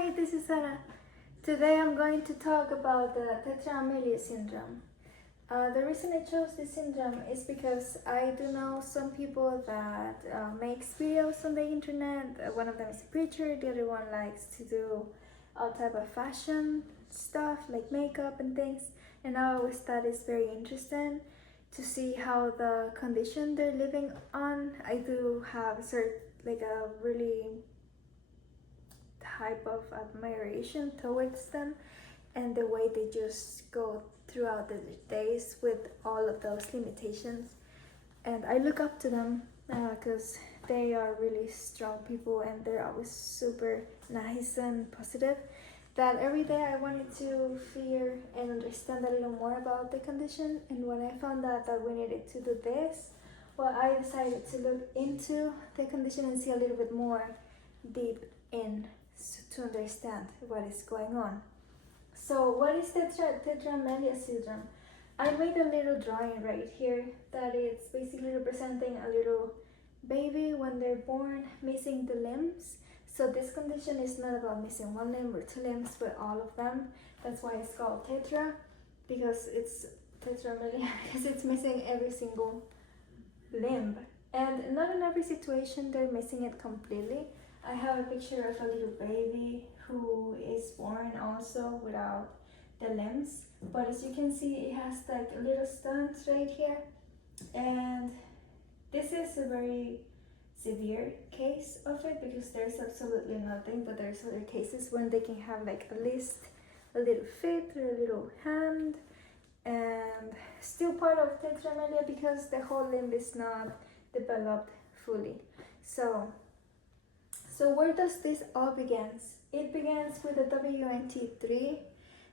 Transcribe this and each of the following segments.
Hi, this is Anna. Today I'm going to talk about the Tetra-Amelia syndrome. The reason I chose this syndrome is because I do know some people that makes videos on the internet. One of them is a preacher, the other one likes to do all type of fashion stuff like makeup and things. And I always thought it's very interesting to see how the condition they're living on. I do have a really type of admiration towards them and the way they just go throughout the days with all of those limitations. And I look up to them because they are really strong people and they're always super nice and positive. That every day I wanted to fear and understand a little more about the condition, and when I found out that we needed to do this, well, I decided to look into the condition and see a little bit more deep in to understand what is going on. So what is Tetra-Amelia syndrome? I made a little drawing right here that is basically representing a little baby when they're born missing the limbs. So this condition is not about missing one limb or two limbs, but all of them. That's why it's called Tetra, because it's Tetra-Amelia, because it's missing every single limb. And not in every situation they're missing it completely. I have a picture of a little baby who is born also without the limbs, but as you can see it has like little stunts right here, and this is a very severe case of it because there's absolutely nothing, but there's other cases when they can have like at least a little foot or a little hand and still part of Tetra-Amelia because the whole limb is not developed fully. So where does this all begins? It begins with the WNT3.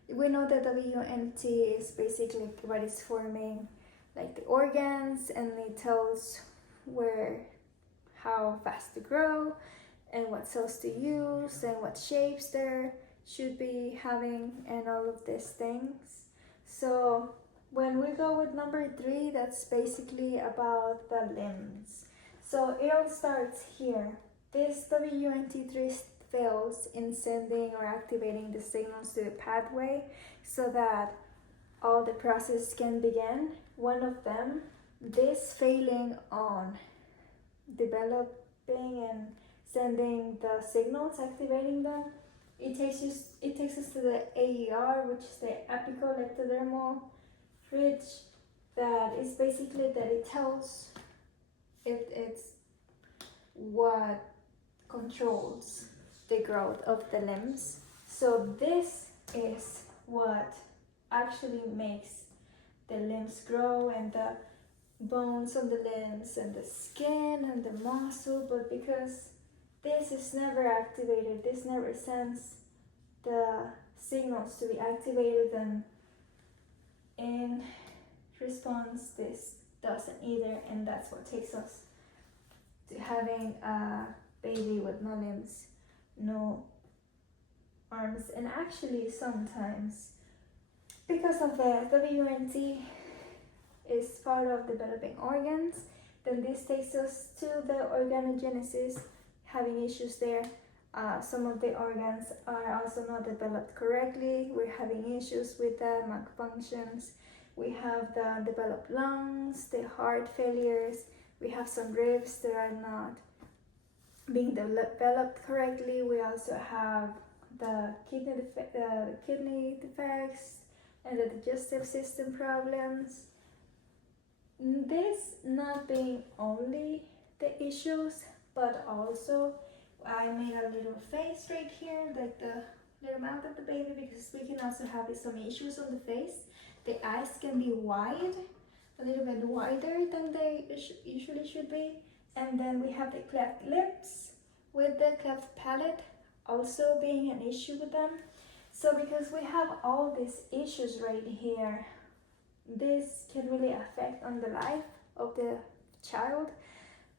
We know that WNT is basically what is forming like the organs, and it tells how fast to grow and what cells to use and what shapes there should be having and all of these things. So when we go with number 3, that's basically about the limbs. So it all starts here. This WNT3 fails in sending or activating the signals to the pathway so that all the process can begin. One of them, this failing on developing and sending the signals, activating them, it takes us to the AER, which is the apical ectodermal ridge. That is basically that it tells it's what controls the growth of the limbs. So this is what actually makes the limbs grow and the bones on the limbs and the skin and the muscle, but because this is never activated, this never sends the signals to be activated, and in response this doesn't either, and that's what takes us to having a baby with no limbs, no arms, and actually sometimes because of the WNT is part of developing organs, then this takes us to the organogenesis, having issues there. Some of the organs are also not developed correctly. We're having issues with the malfunctions. We have the developed lungs, the heart failures. We have some ribs that are not being developed correctly. We also have the kidney defects and the digestive system problems. This not being only the issues, but also I made a little face right here, like the little mouth of the baby, because we can also have some issues on the face. The eyes can be wide, a little bit wider than they usually should be. And then we have the cleft lips with the cleft palate also being an issue with them. So because we have all these issues right here, this can really affect on the life of the child.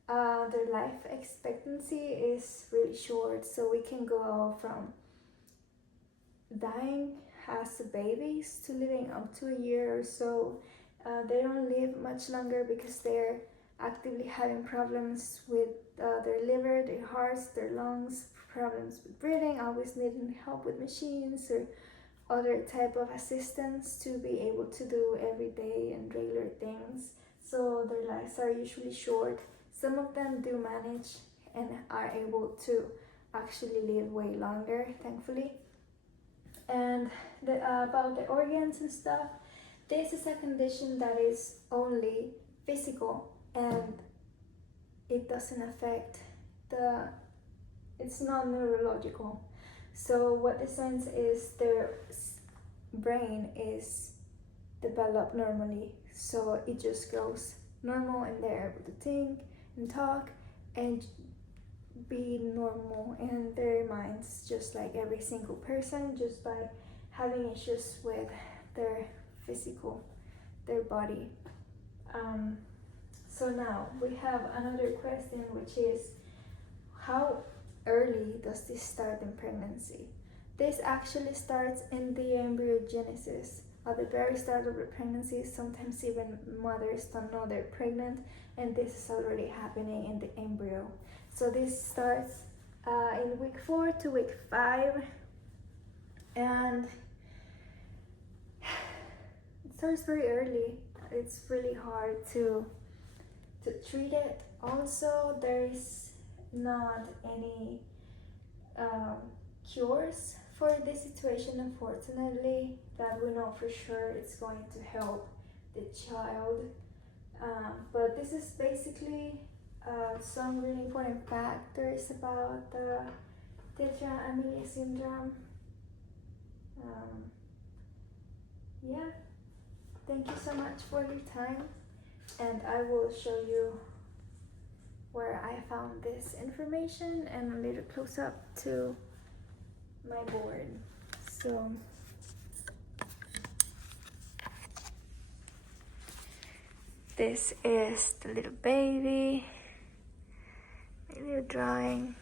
Their life expectancy is really short, so we can go from dying as babies to living up to a year or so. They don't live much longer because they're actively having problems with their liver, their hearts, their lungs, problems with breathing, always needing help with machines or other type of assistance to be able to do everyday and regular things. So their lives are usually short. Some of them do manage and are able to actually live way longer, thankfully. And about the organs and stuff, this is a condition that is only physical, and it doesn't affect it's not neurological. So what this means is their brain is developed normally, so it just goes normal and they're able to think and talk and be normal in their minds, just like every single person, just by having issues with their body. So now we have another question, which is, how early does this start in pregnancy? This actually starts in the embryogenesis, at the very start of the pregnancy. Sometimes even mothers don't know they're pregnant, and this is already happening in the embryo. So this starts in week 4 to week 5, and it starts very early. It's really hard to treat it. Also, there's not any cures for this situation, unfortunately, that we know for sure it's going to help the child. But this is basically some really important factors about the Tetra-Amelia syndrome. Yeah, thank you so much for your time, and I will show you where I found this information and a little close up to my board. So this is the little baby, a little drawing.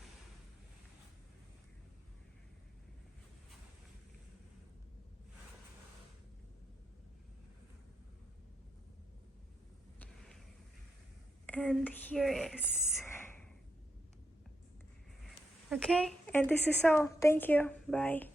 And here is. Okay, and this is all. Thank you. Bye.